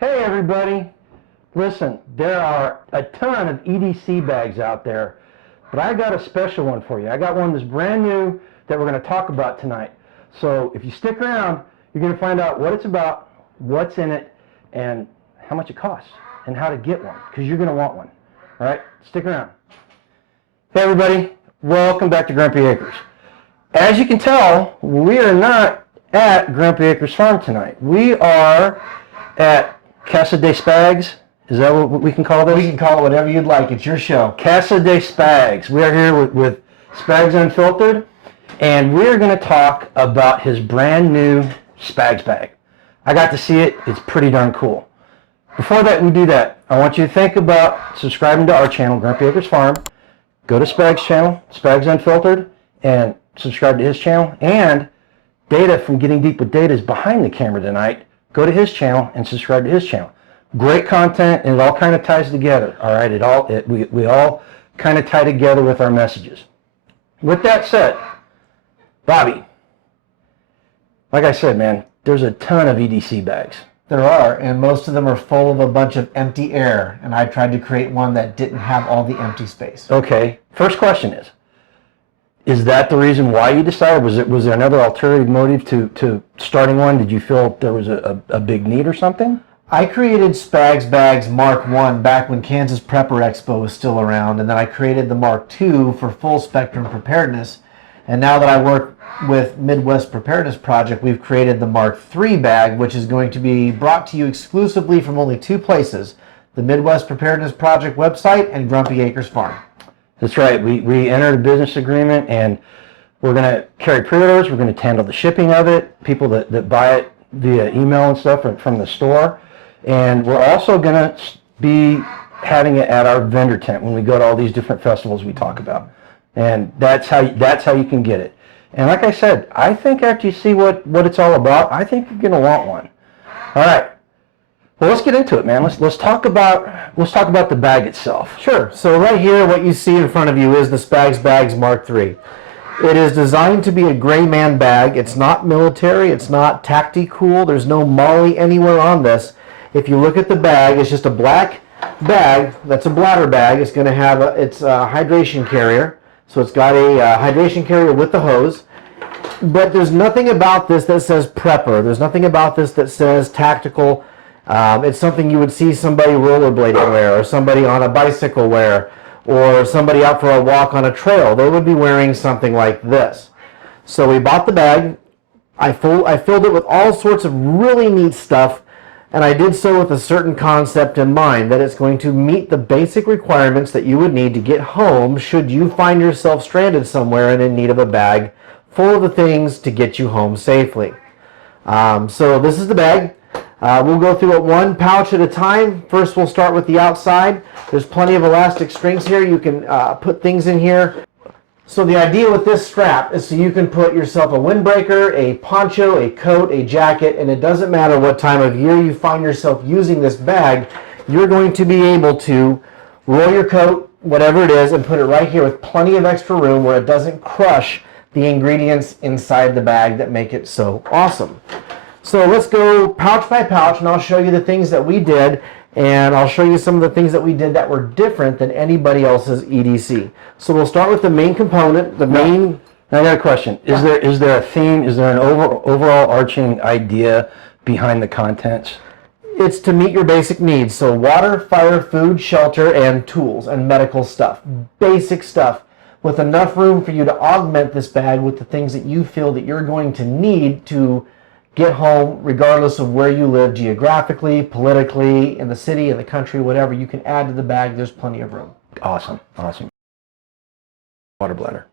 Hey everybody, listen, there are a ton of EDC bags out there, but I got a special one for you. I got one that's brand new that we're going to talk about tonight. So if you stick around, you're going to find out what it's about, what's in it, and how much it costs, and how to get one, because you're going to want one. All right, stick around. Hey everybody, welcome back to Grumpy Acres. As you can tell, we are not at Grumpy Acres Farm tonight. We are at Casa de Spags. Is that what we can call this? We can call it whatever you'd like. It's your show. Casa de Spags. We are here with Spags Unfiltered, and we're going to talk about his brand new Spags Bag. I got to see it. It's pretty darn cool. Before that, we do that, I want you to think about subscribing to our channel, Grumpy Acres Farm. Go to Spags' channel, Spags Unfiltered, and subscribe to his channel. And Data from Getting Deep with Data is behind the camera tonight. Go to his channel and subscribe to his channel. Great content, and it all kind of ties together. All right, we all kind of tie together with our messages. With that said, Bobby, like I said, man, there's a ton of EDC bags. There are, and most of them are full of a bunch of empty air, and I tried to create one that didn't have all the empty space. Okay, first question is that the reason why you decided? Was there another alternative motive to starting one? Did you feel there was a big need or something? I created Spags Bags Mark 1 back when Kansas Prepper Expo was still around, and then I created the Mark 2 for full spectrum preparedness. And now that I work with Midwest Preparedness Project, we've created the Mark 3 bag, which is going to be brought to you exclusively from only two places, the Midwest Preparedness Project website and Grumpy Acres Farm. That's right. We entered a business agreement, and we're going to carry pre-orders. We're going to handle the shipping of it, people that buy it via email and stuff from the store. And we're also going to be having it at our vendor tent when we go to all these different festivals we talk about. And that's how you can get it. And like I said, I think after you see what it's all about, I think you're going to want one. All right. Well, let's get into it, man. Let's talk about the bag itself. Sure. So right here, what you see in front of you is the Spags Bags Mark III. It is designed to be a gray man bag. It's not military. It's not tacti-cool. There's no Molly anywhere on this. If you look at the bag, it's just a black bag. That's a bladder bag. It's going to have it's a hydration carrier. So it's got a hydration carrier with the hose. But there's nothing about this that says prepper. There's nothing about this that says tactical. It's something you would see somebody rollerblading wear, or somebody on a bicycle wear, or somebody out for a walk on a trail. They would be wearing something like this. So we bought the bag. I filled it with all sorts of really neat stuff, and I did so with a certain concept in mind, that it's going to meet the basic requirements that you would need to get home should you find yourself stranded somewhere and in need of a bag full of the things to get you home safely. So this is the bag. We'll go through it one pouch at a time. First, we'll start with the outside. There's plenty of elastic strings here. You can put things in here. So the idea with this strap is so you can put yourself a windbreaker, a poncho, a coat, a jacket, and it doesn't matter what time of year you find yourself using this bag, you're going to be able to roll your coat, whatever it is, and put it right here with plenty of extra room where it doesn't crush the ingredients inside the bag that make it so awesome. So let's go pouch by pouch, and I'll show you the things that we did, and I'll show you some of the things that we did that were different than anybody else's EDC. So we'll start with the main component, Now I got a question. Is there a theme? Is there an overall arching idea behind the contents? It's to meet your basic needs. So water, fire, food, shelter, and tools and medical stuff. Basic stuff with enough room for you to augment this bag with the things that you feel that you're going to need to get home, regardless of where you live geographically, politically, in the city, in the country, whatever. You can add to the bag. There's plenty of room. Awesome. Water bladder.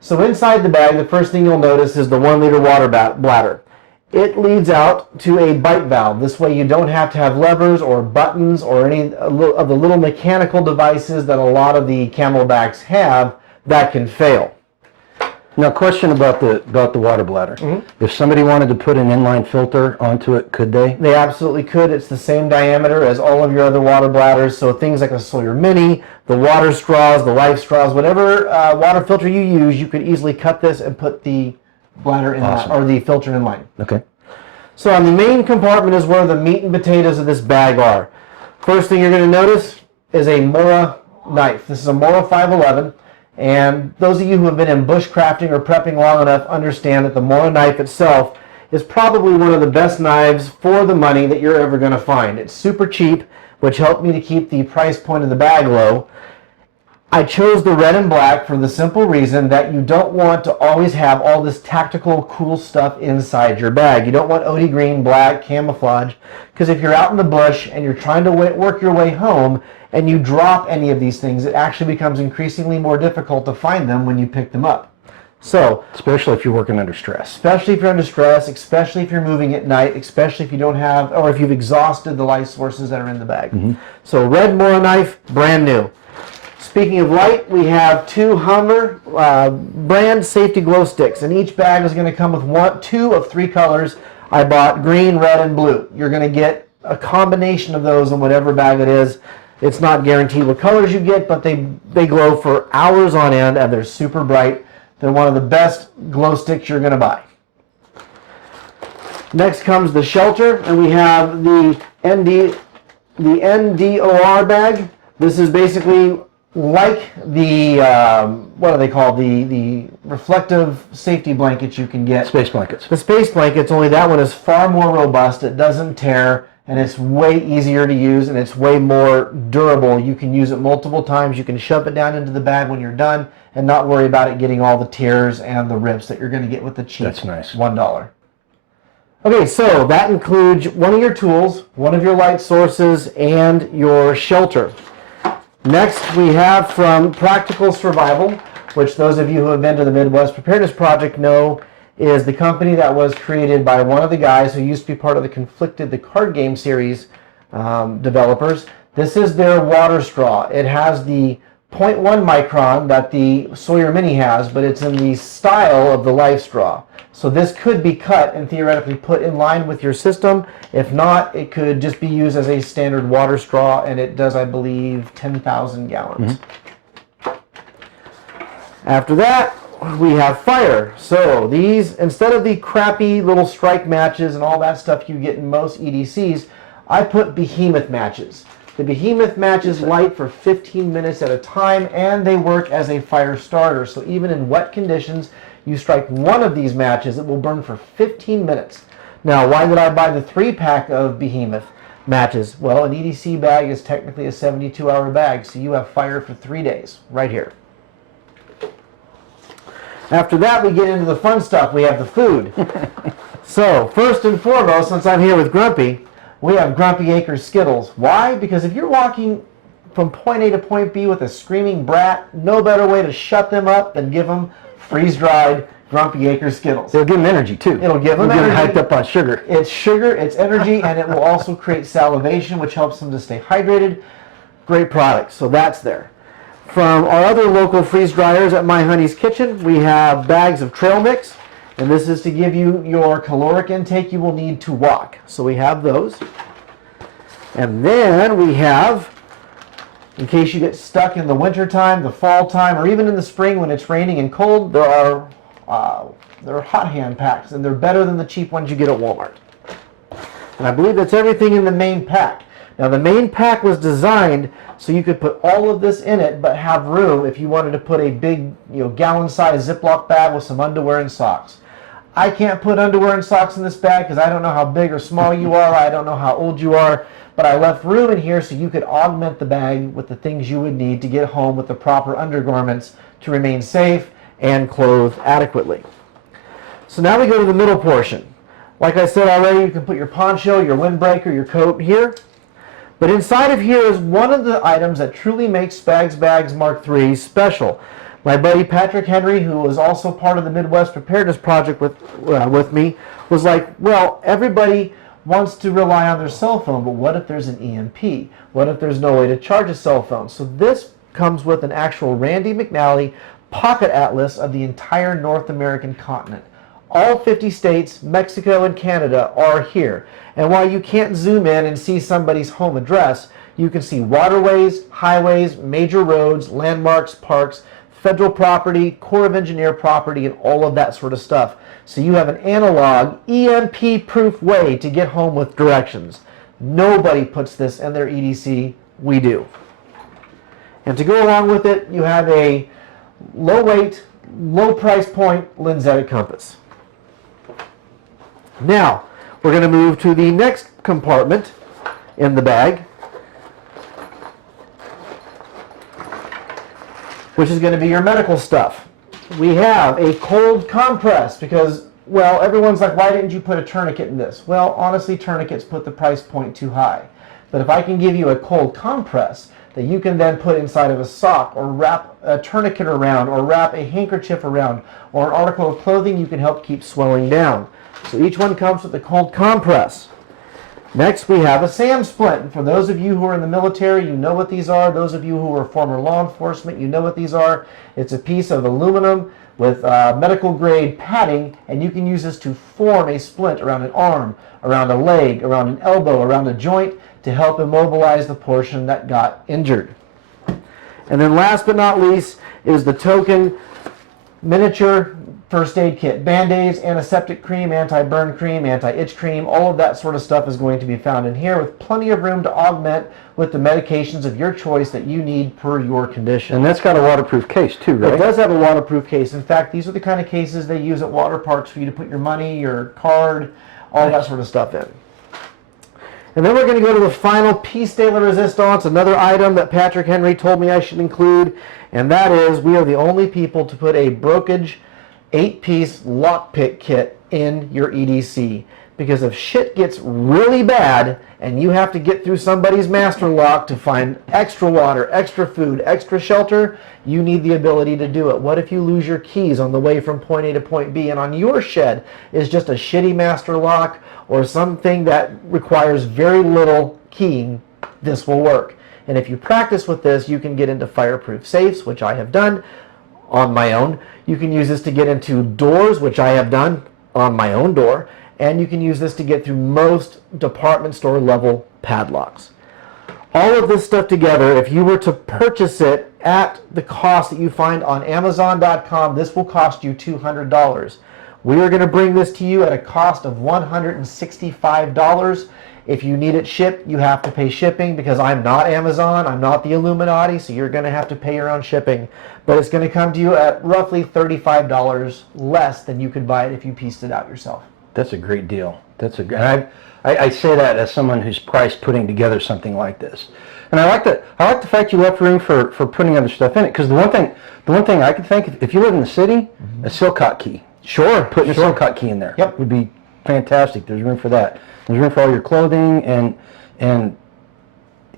So inside the bag, the first thing you'll notice is the 1 liter water bladder. It leads out to a bite valve. This way you don't have to have levers or buttons or any of the little mechanical devices that a lot of the Camelbacks have that can fail. Now, question about the water bladder. Mm-hmm. If somebody wanted to put an inline filter onto it, could they? They absolutely could. It's the same diameter as all of your other water bladders, so things like a Sawyer Mini, the water straws, the life straws, whatever water filter you use, you could easily cut this and put the bladder in line, or the filter in line. Okay. So on the main compartment is where the meat and potatoes of this bag are. First thing you're going to notice is a Mora knife. This is a Mora 511, and those of you who have been in bushcrafting or prepping long enough understand that the Mora knife itself is probably one of the best knives for the money that you're ever going to find. It's super cheap, which helped me to keep the price point of the bag low. I chose the red and black for the simple reason that you don't want to always have all this tactical cool stuff inside your bag. You don't want OD green, black, camouflage, because if you're out in the bush and you're trying to work your way home and you drop any of these things, it actually becomes increasingly more difficult to find them when you pick them up. So, especially if you're working under stress. Especially if you're under stress, especially if you're moving at night, especially if you don't have, or if you've exhausted the light sources that are in the bag. So red Mora knife, brand new. Speaking of light, we have two Hummer brand safety glow sticks, and each bag is going to come with two of three colors. I bought green, red, and blue. You're going to get a combination of those in whatever bag it is. It's not guaranteed what colors you get, but they glow for hours on end, and they're super bright. They're one of the best glow sticks you're going to buy. Next comes the shelter, and we have the NDOR bag. This is basically like the, what are they called? The reflective safety blankets you can get. Space blankets. The space blankets, only that one is far more robust. It doesn't tear, and it's way easier to use, and it's way more durable. You can use it multiple times. You can shove it down into the bag when you're done and not worry about it getting all the tears and the rips that you're going to get with the cheap That's nice. $1. Okay, so that includes one of your tools, one of your light sources, and your shelter. Next, we have from Practical Survival, which those of you who have been to the Midwest Preparedness Project know is the company that was created by one of the guys who used to be part of the card game series developers. This is their water straw. It has the 0.1 micron that the Sawyer Mini has, but it's in the style of the Life Straw. So this could be cut and theoretically put in line with your system. If not, it could just be used as a standard water straw, and it does, I believe, 10,000 gallons. After that, we have fire. So these, instead of the crappy little strike matches and all that stuff you get in most EDCs, I put behemoth matches. The behemoth matches light for 15 minutes at a time, and they work as a fire starter. So even in wet conditions, you strike one of these matches, it will burn for 15 minutes. Now, why did I buy the 3-pack of behemoth matches? Well, an EDC bag is technically a 72-hour bag, so you have fire for 3 days, right here. After that, we get into the fun stuff. We have the food. So, first and foremost, since I'm here with Grumpy, we have Grumpy Acres Skittles. Why? Because if you're walking from point A to point B with a screaming brat, no better way to shut them up than give them freeze-dried Grumpy Acres Skittles. It'll give them energy, too. It'll give them energy. energy. Hyped up on sugar. It's sugar, it's energy, and it will also create salivation, which helps them to stay hydrated. Great product. So that's there. From our other local freeze dryers at My Honey's Kitchen, we have bags of trail mix, and this is to give you your caloric intake you will need to walk. So we have those. And then we have, in case you get stuck in the winter time, the fall time, or even in the spring when it's raining and cold, there are hot hand packs, and they're better than the cheap ones you get at Walmart. And I believe that's everything in the main pack. Now the main pack was designed so you could put all of this in it, but have room if you wanted to put a big, gallon-sized Ziploc bag with some underwear and socks. I can't put underwear and socks in this bag because I don't know how big or small you are. I don't know how old you are. But I left room in here so you could augment the bag with the things you would need to get home with the proper undergarments to remain safe and clothed adequately. So now we go to the middle portion. Like I said already, you can put your poncho, your windbreaker, your coat here. But inside of here is one of the items that truly makes Spags Bags Mark III special. My buddy Patrick Henry, who was also part of the Midwest Preparedness Project with me, was like, well, everybody wants to rely on their cell phone, but what if there's an EMP? What if there's no way to charge a cell phone? So this comes with an actual Randy McNally pocket atlas of the entire North American continent. All 50 states, Mexico, and Canada are here. And while you can't zoom in and see somebody's home address, you can see waterways, highways, major roads, landmarks, parks, federal property, Corps of Engineer property, and all of that sort of stuff. So you have an analog, EMP-proof way to get home with directions. Nobody puts this in their EDC. We do. And to go along with it, you have a low weight, low price point lensetted compass. Now, we're going to move to the next compartment in the bag, which is going to be your medical stuff. We have a cold compress because, well, everyone's like, why didn't you put a tourniquet in this? Well, honestly, tourniquets put the price point too high. But if I can give you a cold compress that you can then put inside of a sock or wrap a tourniquet around or wrap a handkerchief around or an article of clothing, you can help keep swelling down. So each one comes with a cold compress. Next, we have a SAM splint. And for those of you who are in the military, you know what these are. Those of you who are former law enforcement, you know what these are. It's a piece of aluminum with medical grade padding, and you can use this to form a splint around an arm, around a leg, around an elbow, around a joint to help immobilize the portion that got injured. And then last but not least is the token miniature first aid kit. Band-Aids, antiseptic cream, anti-burn cream, anti-itch cream, all of that sort of stuff is going to be found in here with plenty of room to augment with the medications of your choice that you need per your condition. And that's got a waterproof case too, right? It does have a waterproof case. In fact, these are the kind of cases they use at water parks for you to put your money, your card, all that sort of stuff in. And then we're going to go to the final piece de la resistance, another item that Patrick Henry told me I should include, and that is we are the only people to put a brokerage 8-piece lockpick kit in your EDC. Because if shit gets really bad and you have to get through somebody's master lock to find extra water, extra food, extra shelter, you need the ability to do it. What if you lose your keys on the way from point A to point B and on your shed is just a shitty master lock or something that requires very little keying? This will work. And if you practice with this, you can get into fireproof safes, which I have done on my own. You can use this to get into doors, which I have done on my own door. And you can use this to get through most department store level padlocks. All of this stuff together, if you were to purchase it at the cost that you find on Amazon.com, this will cost you $200. We are going to bring this to you at a cost of $165. If you need it shipped, you have to pay shipping because I'm not Amazon, I'm not the Illuminati, so you're going to have to pay your own shipping. But it's going to come to you at roughly $35 less than you could buy it if you pieced it out yourself. That's a great deal. That's a great. I say that as someone who's priced putting together something like this, and I like the fact you left room for putting other stuff in it. Because the one thing I could think, if you live in the city, a Silcott key. Sure, putting a Silcott key in there. Yep, would be fantastic. There's room for that. There's room for all your clothing and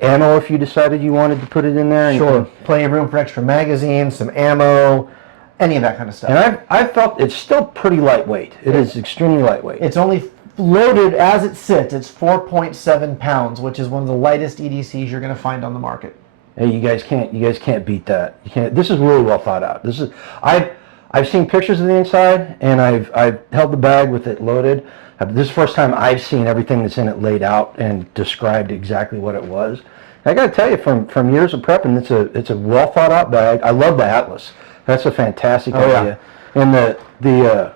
ammo if you decided you wanted to put it in there. Sure, plenty of room for extra magazines, some ammo. Any of that kind of stuff. And I've felt it's still pretty lightweight. It is extremely lightweight. It's only loaded as it sits. It's 4.7 pounds, which is one of the lightest EDCs you're going to find on the market. Hey, you guys can't beat that. You can't. This is really well thought out. This is I've seen pictures of the inside, and I've held the bag with it loaded. This is the first time I've seen everything that's in it laid out and described exactly what it was. And I got to tell you, from years of prepping, it's a well thought out bag. I love the Atlas. That's a fantastic idea. Yeah. And the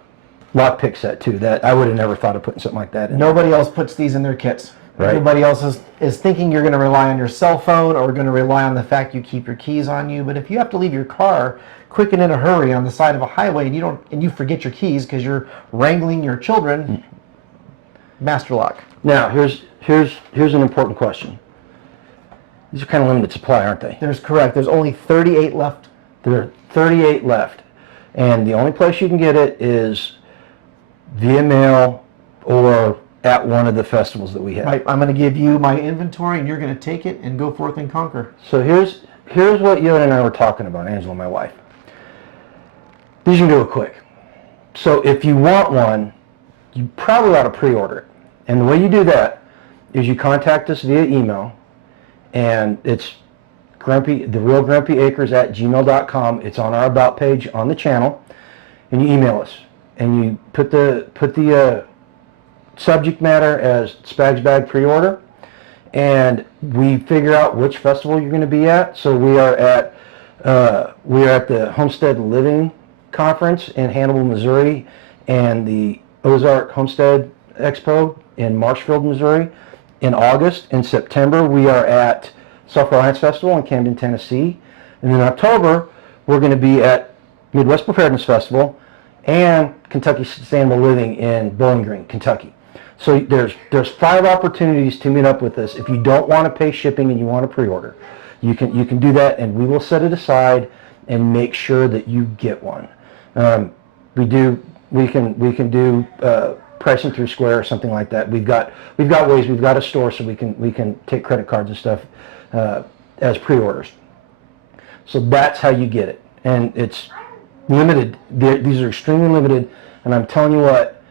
lockpick set too. That I would have never thought of putting something like that in. Nobody else puts these in their kits. Right. Everybody else is thinking you're going to rely on your cell phone or going to rely on the fact you keep your keys on you. But if you have to leave your car quick and in a hurry on the side of a highway and you forget your keys because you're wrangling your children, master lock. Now here's an important question. These are kind of limited supply, aren't they? There's correct. There's only 38 left. There are 38 left, and the only place you can get it is via mail or at one of the festivals that we have. Right. I'm going to give you my inventory, and you're going to take it and go forth and conquer. So here's what Yoda and I were talking about, Angela, my wife. These you can do it quick. So if you want one, you probably ought to pre-order it. And the way you do that is you contact us via email, and it's therealgrumpyacres@gmail.com. It's on our about page on the channel, and you email us, and you put the subject matter as Spags Bag Preorder, and we figure out which festival you're going to be at. So we are at the Homestead Living Conference in Hannibal, Missouri, and the Ozark Homestead Expo in Marshfield, Missouri in August. In September, we are at Self-Reliance Festival in Camden, Tennessee. And in October, we're going to be at Midwest Preparedness Festival and Kentucky Sustainable Living in Bowling Green, Kentucky. So there's 5 opportunities to meet up with us. If you don't want to pay shipping and you want to pre-order, you can do that, and we will set it aside and make sure that you get one. We can do pricing through Square or something like that. We've got ways. We've got a store, so we can take credit cards and stuff as pre-orders. So that's how you get it, and it's limited. These are extremely limited, and I'm telling you what,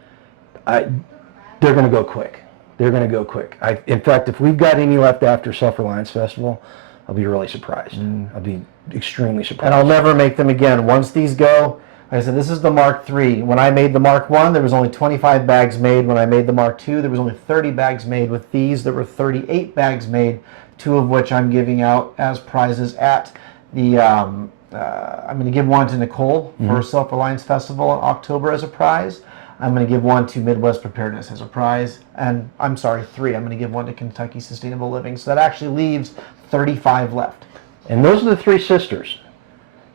they're going to go quick. They're going to go quick. In fact, if we've got any left after Self-Reliance Festival, I'll be really surprised. I'll be extremely surprised. And I'll never make them again. Once these go, like I said, this is the Mark III. When I made the Mark I, there was only 25 bags made. When I made the Mark II, there was only 30 bags made. With these, there were 38 bags made, 2 of which I'm giving out as prizes at the, I'm going to give one to Nicole for Self-Reliance Festival in October as a prize. I'm going to give one to Midwest Preparedness as a prize. And I'm sorry, 3. I'm going to give one to Kentucky Sustainable Living. So that actually leaves 35 left. And those are the 3 sisters.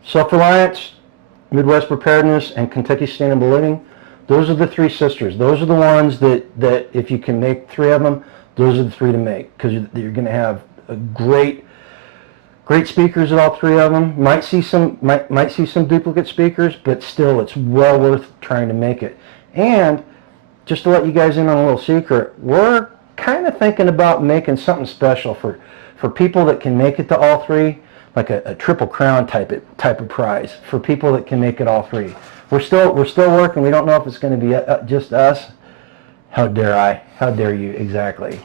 Self-Reliance, Midwest Preparedness, and Kentucky Sustainable Living. Those are the 3 sisters. Those are the ones that if you can make 3 of them, those are the 3 to make, because you're going to have a great speakers at all 3 of them. Might see some duplicate speakers, but still, it's well worth trying to make it. And just to let you guys in on a little secret, we're kind of thinking about making something special for people that can make it to all 3, like a triple crown type of prize for people that can make it all 3. We're still working. We don't know if it's going to be just us. How dare I? How dare you? Exactly.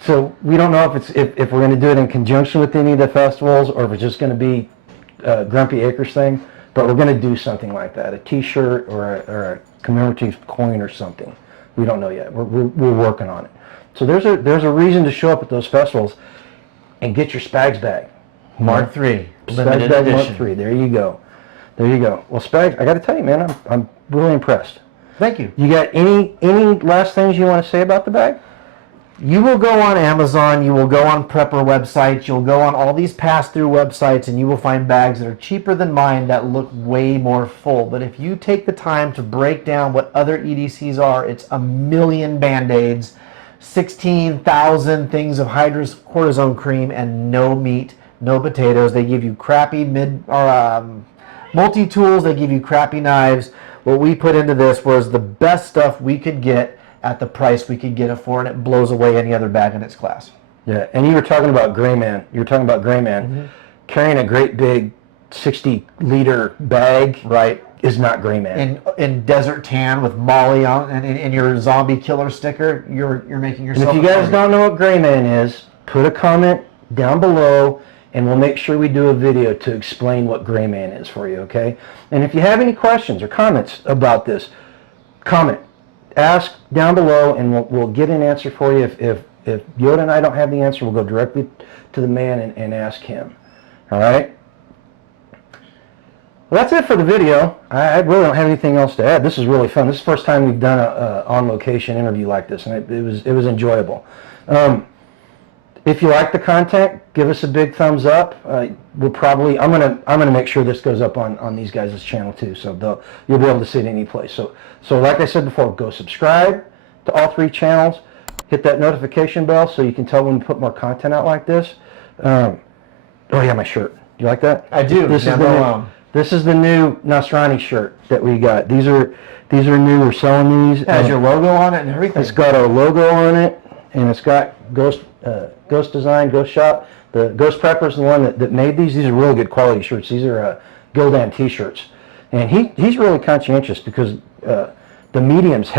So we don't know if we're going to do it in conjunction with any of the festivals, or if it's just going to be a Grumpy Acres thing. But we're going to do something like that, a T-shirt or a commemorative coin or something. We don't know yet. We're working on it. So there's a reason to show up at those festivals and get your Spags bag. Mark III, Spags bag Mark III. There you go. There you go. Well, Spags, I got to tell you, man, I'm really impressed. Thank you. You got any last things you want to say about the bag? You will go on Amazon, you will go on prepper websites, you'll go on all these pass-through websites, and you will find bags that are cheaper than mine that look way more full. But if you take the time to break down what other EDCs are, it's a million Band-Aids, 16,000 things of hydrocortisone cream, and no meat, no potatoes. They give you crappy multi-tools, they give you crappy knives. What we put into this was the best stuff we could get at the price we could get it for, and it blows away any other bag in its class. Yeah, and you were talking about Gray Man. Carrying a great big 60-liter bag, right, is not Gray Man. In desert tan with Molly on, and in your zombie killer sticker, you're making yourself. And if you guys don't know what Gray Man is, put a comment down below, and we'll make sure we do a video to explain what Gray Man is for you, okay? And if you have any questions or comments about this, comment. Ask down below, and we'll get an answer for you. If Yoda and I don't have the answer, we'll go directly to the man and ask him. All right? Well, that's it for the video. I really don't have anything else to add. This is really fun. This is the first time we've done a on-location interview like this, and it was enjoyable. If you like the content, give us a big thumbs up. I'm gonna make sure this goes up on these guys' channel too, so you'll be able to see it any place. So like I said before, go subscribe to all 3 channels. Hit that notification bell so you can tell when we put more content out like this. Oh yeah, my shirt. You like that? I do. This is the new Nasrani shirt that we got. These are new. We're selling these. It has your logo on it and everything. It's got our logo on it, and it's got Ghost Design, Ghost Shop. The Ghost Prepper is the one that made these. These are really good quality shirts. These are Gildan t-shirts. And he's really conscientious because the mediums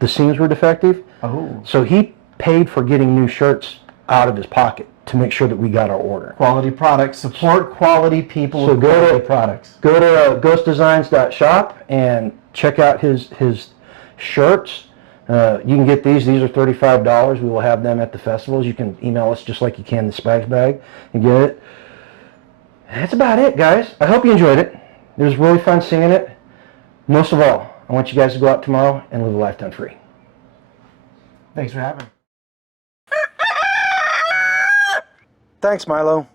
the seams were defective. Oh. So he paid for getting new shirts out of his pocket to make sure that we got our order. Quality products. Support quality people with quality products. Go to ghostdesigns.shop and check out his shirts. You can get these. These are $35. We will have them at the festivals. You can email us just like you can the Spags bag and get it. That's about it, guys. I hope you enjoyed it. It was really fun seeing it. Most of all, I want you guys to go out tomorrow and live a lifetime free. Thanks for having me. Thanks, Milo.